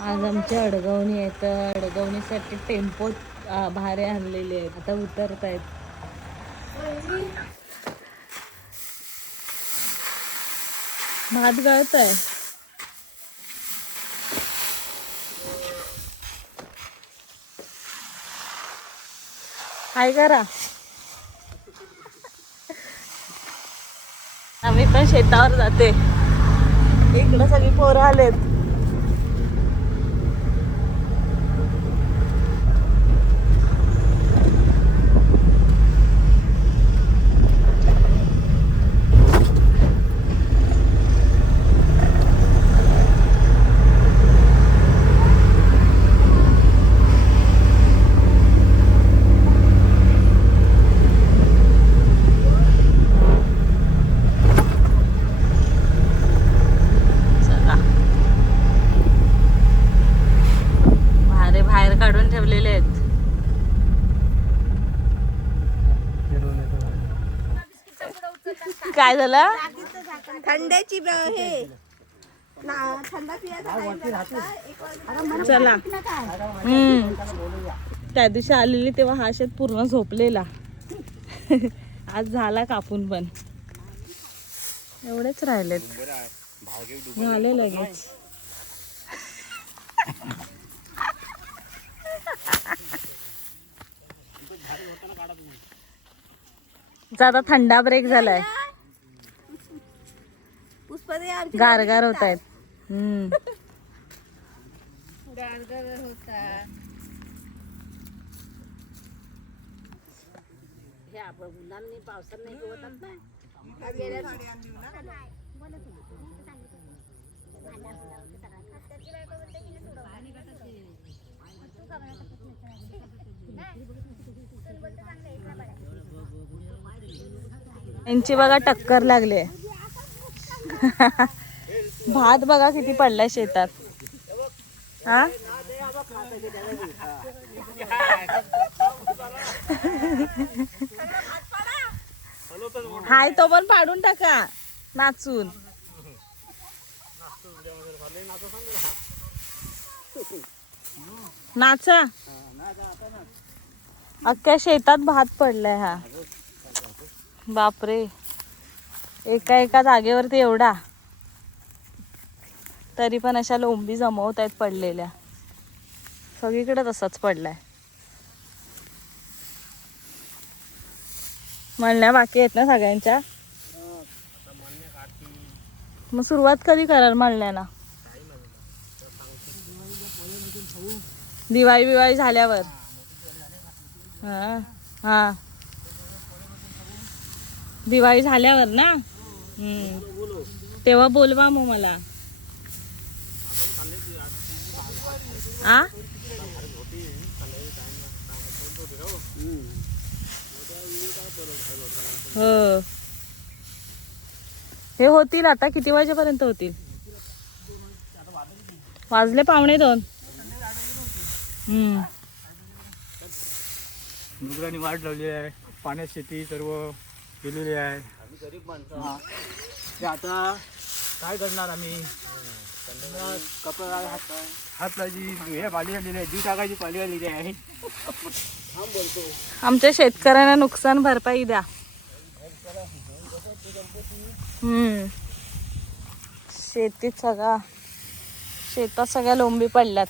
आज आमच्या अडगवणी आहे तर अडगवणीसाठी टेम्पो भारे आणलेले आहेत. आता उतरत आहेत भात गळत आहे काय करा. आम्ही पण शेतावर जाते. इकडं सगळी पोरं आलेत चला भारे बाहेर काढून ठेवलेले आहेत काय झालं? थंड्याची हे. ना थंड पिया चला. हम्म. त्या दिवशी आलेली तेव्हा हा शेत पूर्ण झोपलेला. आज झाला कापून पण. एवढेच राहिलेत. झाले लगेच. आता थंडा ब्रेक झालाय. गारगार होत आहेत यांची बघा टक्कर लागली भात बघा किती पडलाय शेतात. हा? हाय तो पण पाडून टाका नाचून. नाचा. अख्ख्या शेतात भात पडलाय हा. बापरे. एका एका जागेवरती एवढा? तरी पण अशा लोंबी जमवत आहेत पडलेल्या. सगळीकडे तसाच पडलाय. म्हणण्या बाकी आहेत ना सगळ्यांच्या? मग सुरुवात कधी कराल म्हणण्याला दिवाळी बिवाळी झाल्यावर. हा हा. दिवाळी झाल्यावर ना? तेव्हा बोलवा मग मला. आ? हो. हे होतील आता किती वाजेपर्यंत होतील? वाजले पावणे दोन. हम्म. वाट लावली आहे. पाण्यात शेती सर्व केलेली आहे. हा. ते आता काय करणार आम्ही? कपडा हात हात लावायची हे पाली आलेली आहे जीव टाकायची पाली आलेली आहे. आमच्या शेतकऱ्यांना नुकसान भरपाई द्या. हम्म. शेतीत सगळा शेतात सगळ्या लोंबी पडल्यात.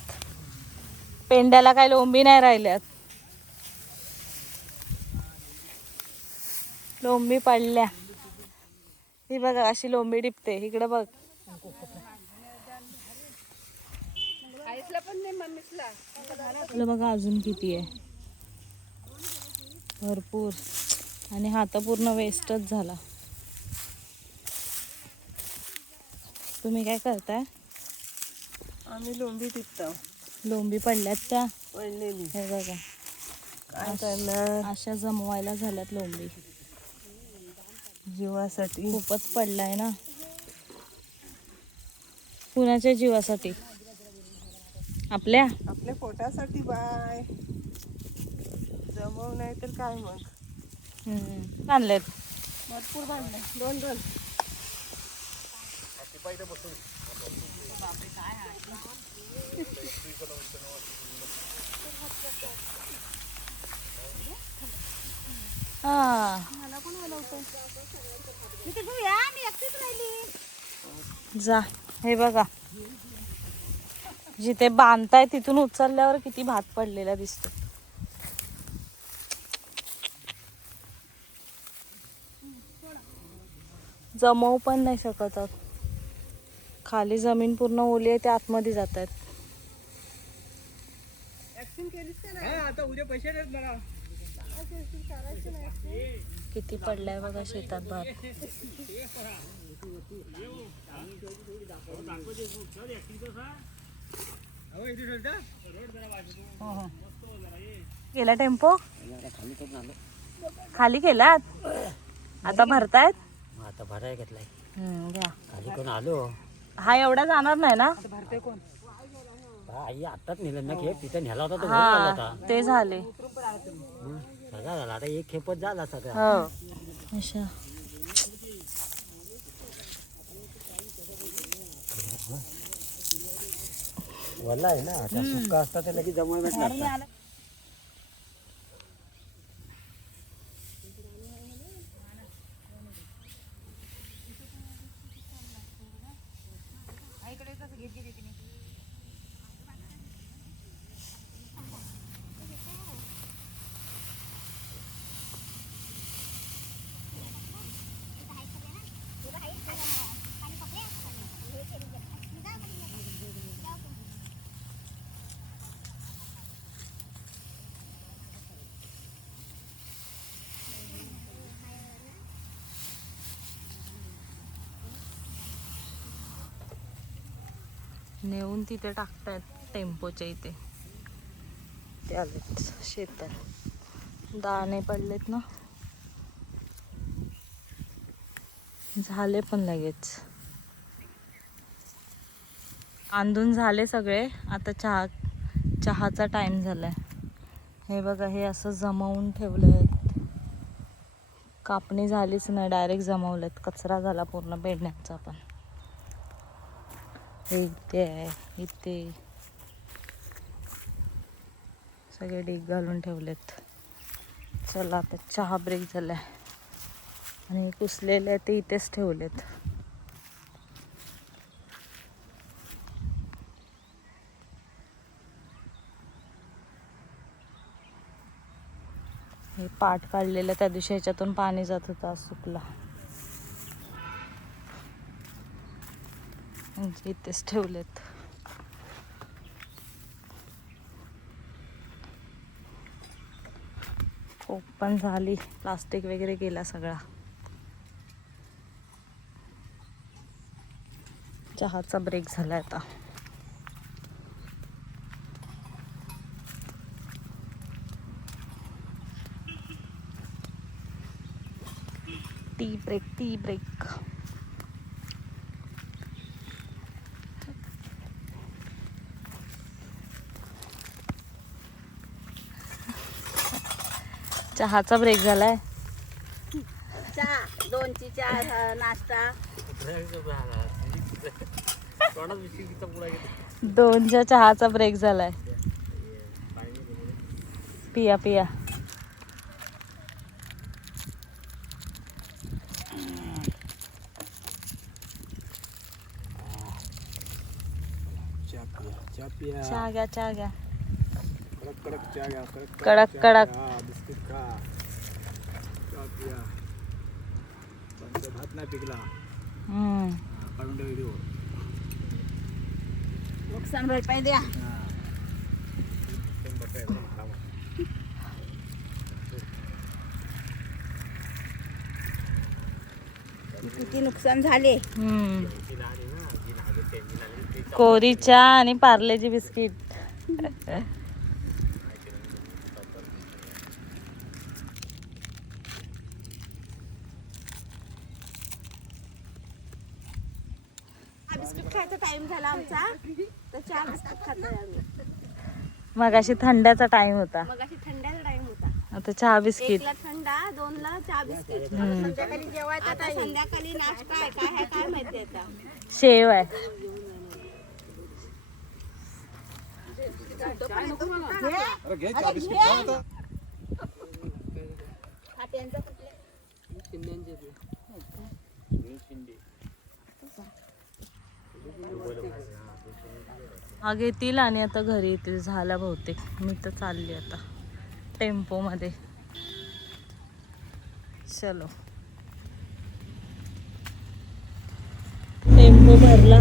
पेंड्याला काय लोंबी नाही राहिल्यात. लोंबी पडल्या. ही बघा अशी लोंबी टिपते. इकडे बघ. बघा अजून किती आहे. भरपूर. आणि हा तर पूर्ण वेस्टच झाला. तुम्ही काय करताय? आम्ही लोंबी टिपतो. लोंबी पडल्यात त्या पडलेली. हे बघा. अशा जमवायला झाल्यात लोंबी. जीवासाठी. खूपच पडलाय ना. कुणाच्या जीवासाठी? आपल्या? आपल्या पोटासाठी बाय. जमव नाही तर काय मग. आणलेत भरपूर बांधले दोन दोन. हा जा हे बघा. जिथे बांधताय तिथून उचलल्यावर किती भात पडलेला दिसतो जमवू पण नाही शकत. खाली जमीन पूर्ण ओली आहे ते आतमध्ये जात आहेत किती पडलाय बघा शेतात भात. गेला टेम्पो? खाली केलात? आता भरतायत? आता भराय घेतलाय. घ्या. खाली कोण आलो? हा एवढा जाणार नाही ना? बा, आई आताच नेलं. ना खेप तिथे नेला होता तो हा होता. ते झाले. सगळा झाला आता एक खेपच झाला सगळा. हो. अच्छा. वल्ला आहे ना आता सुक्का असता तर लगेच जमवाय भेटला असता. नेऊन तिथे टाकतायत टेम्पोच्या इथे. ते आलेत शेतात. दाणे पडलेत ना. झाले पण लगेच. आंदून झाले सगळे. आता चहा चहाचा टाइम झालाय. हे बघा हे असं जमवून ठेवलंय कापणी झालीच नाही डायरेक्ट जमवलेत. कचरा झाला पूर्ण पेडण्याचा पण. इथे आहे इथे. सगळे डीग घालून ठेवलेत. चला आता चहा ब्रेक झालाय. आणि कुसलेले आहे ते इथेच ठेवलेत. हे पाट काढलेलं त्या दिवशी ह्याच्यातून पाणी जात होतं आज सुकला. म्हणजे इथेच ठेवलेत. ओपन झाली. प्लास्टिक वगैरे गेला सगळा. चहाचा ब्रेक झाला आता. टी ब्रेक टी ब्रेक चहाचा ब्रेक झालाय. चहा दोनची चहा नाश्ता. दोनच्या चहाचा ब्रेक झालाय. पिया पिया. चहा पिया चहा पिया. चहा घ्या चहा घ्या. कडक कडक भात नाही पिकला. हम्म. हा, काढून ठेव व्हिडिओ नुकसान भरपाई द्या. किती नुकसान झाले. हम्म. कोरी चहा आणि पार्लेजी बिस्किट. मगाशी थंडाचा टाइम होता. आता चहा बिस्किट. एकला थंडा दोनला चहा नाश्ता आहे. काय माहिती शेव आहे. शिंदे घे येतील आणि आता घरी येतील झाला बहुतेक. मी तर चालली आता. टेम्पोमध्ये. चलो टेम्पो भरला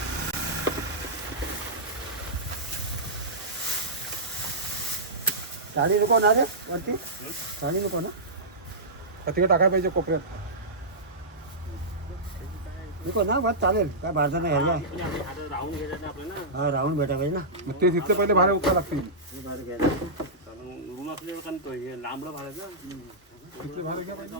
साडी नको ना रे वरती? साडी नको ना? तिकडे टाकायला पाहिजे कोपऱ्यात. नको ना बस चालेल. काय भारता नाही ह्याला हा राहून भेटा पाहिजे ना. मग ते तिथले पहिले भाडे उठा लागतील. हे भाडं घ्यायला. तिथले भाडे घ्या पाहिजे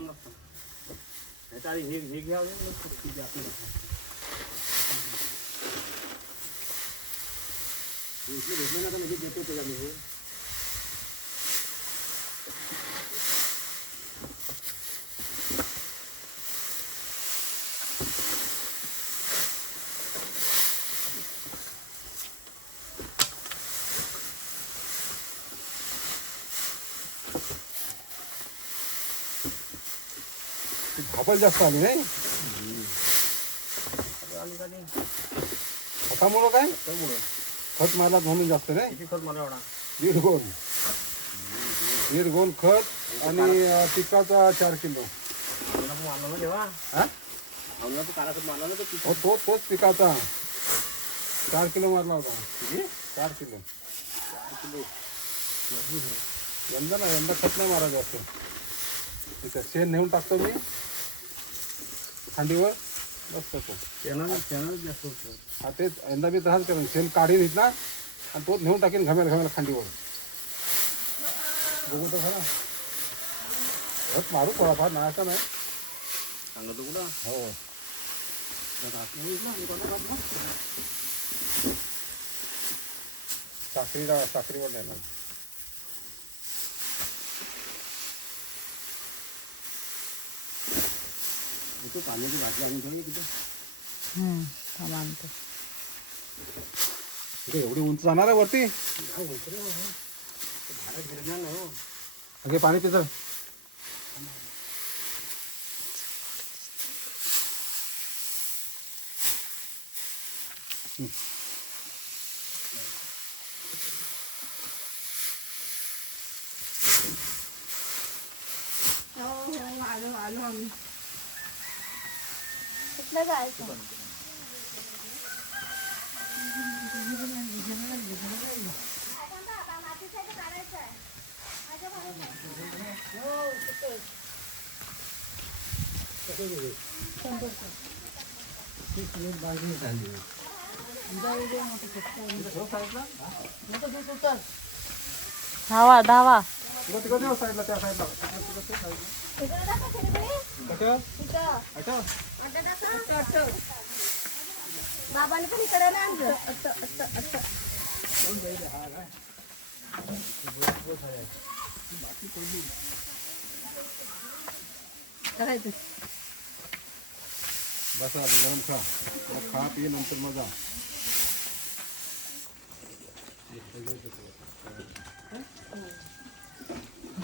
धापल जास्त आली नाही? खतामुळं काय? खत मारला म्हणून जास्त नाही. दीड गोल दीड गोल खत आणि पिकाचा चार किलो. हा? तो तोच पिकाचा. चार किलो मारला होता. चार किलो. यंदा ना यंदा खत नाही मारा जास्त. शेण नेऊन टाकतो मी. खांडीवर बस तसं हा तेच. यंदा मी तसाच करेन. शेण काढीन इथला आणि तोच नेऊन टाकेन घमेल घमेल खांडीवर. बघू तर खरा खत मारू थोडाफार. नाही. असं नाही हो साखरीला साखरीवर नेणार. इथे पाण्याची बाटली आणून ठेवली तिथे. हम्म, थांब आणते. इथे एवढी उंच जाणार आहे वरती? अगे पाणी तिथं कुठलं जायचं धावा धावा तिकडं तिकडं देऊ साईडला त्या साईडला कुठं? अच्छा बाबाने पण इकडे नाही आणलं. असं असं असं करायचं बसा गरम खा. मग खा पी नंतर मजा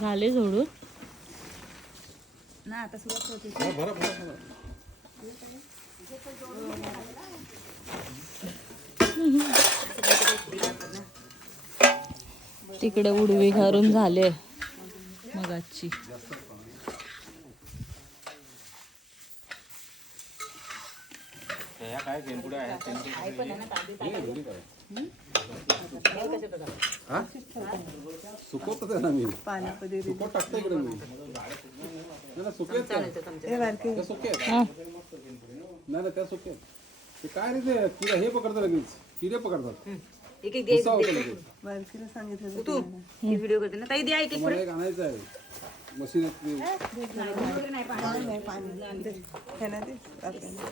झाले झोडून हा, भरा, भरा, भरा. तिकडे उडवी घरून झाले मगाची. काय तेंकुडे आहेत हा? सुकवतो त्याला मी. सुकवत टाकतो इकडे मी. त्याला सुके. हा. नाही नाही त्या सुके ते काय रे ते किडे हे पकडतात लगेच किडे पकडतात एक एक गुस्सा होतो लगेच बारकीला सांगितलं तू हे व्हिडिओ करते ना ताई द्या एक एक मला एक आणायचं आहे मशीन आहे नाही पाणी दे. ह्यानं दे, आपल्याला.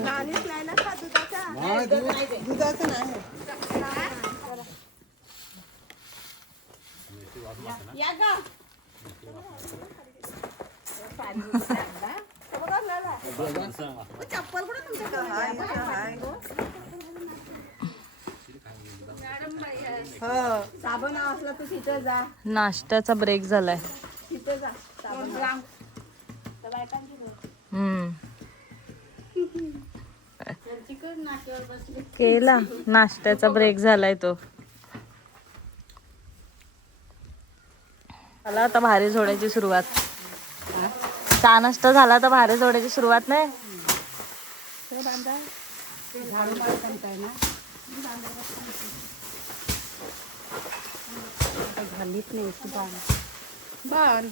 पाणीच नाही ना खा दुधाचा नाही दूध दुधाचं नाही साबण असला तू तिथं जा नाश्त्याचा ब्रेक झालाय. तिथं जा साबण केला. नाश्त्याचा ब्रेक झालाय तो. आता भारी झोडायची सुरुवात. चहा नष्ट झाला तर भारी जोडायची सुरुवात नाही? घालीत नाही बाण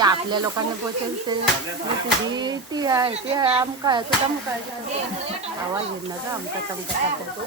आपल्या लोकांना पोचेल ते तुझी ती आहे ती आहे. आमका आहे तुझा मुका आवाज येणार आमका तमका करतो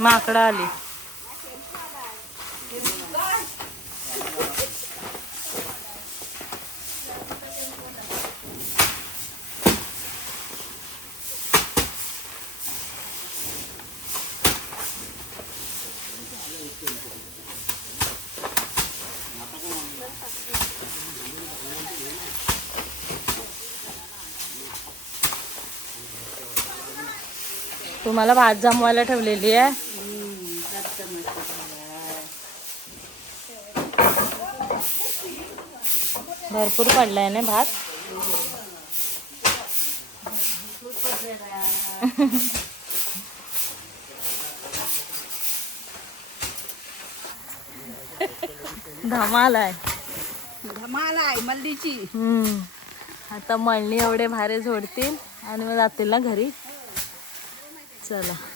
माकडा आली. तुम्हाला भात जमवायला ठेवलेली आहे. भरपूर पडलाय ना भात? धमाल आहे धमाल आहे मल्लीची. हम्म. आता मळणी एवढे भारे झोडतील आणि मग जातील ना घरी. चला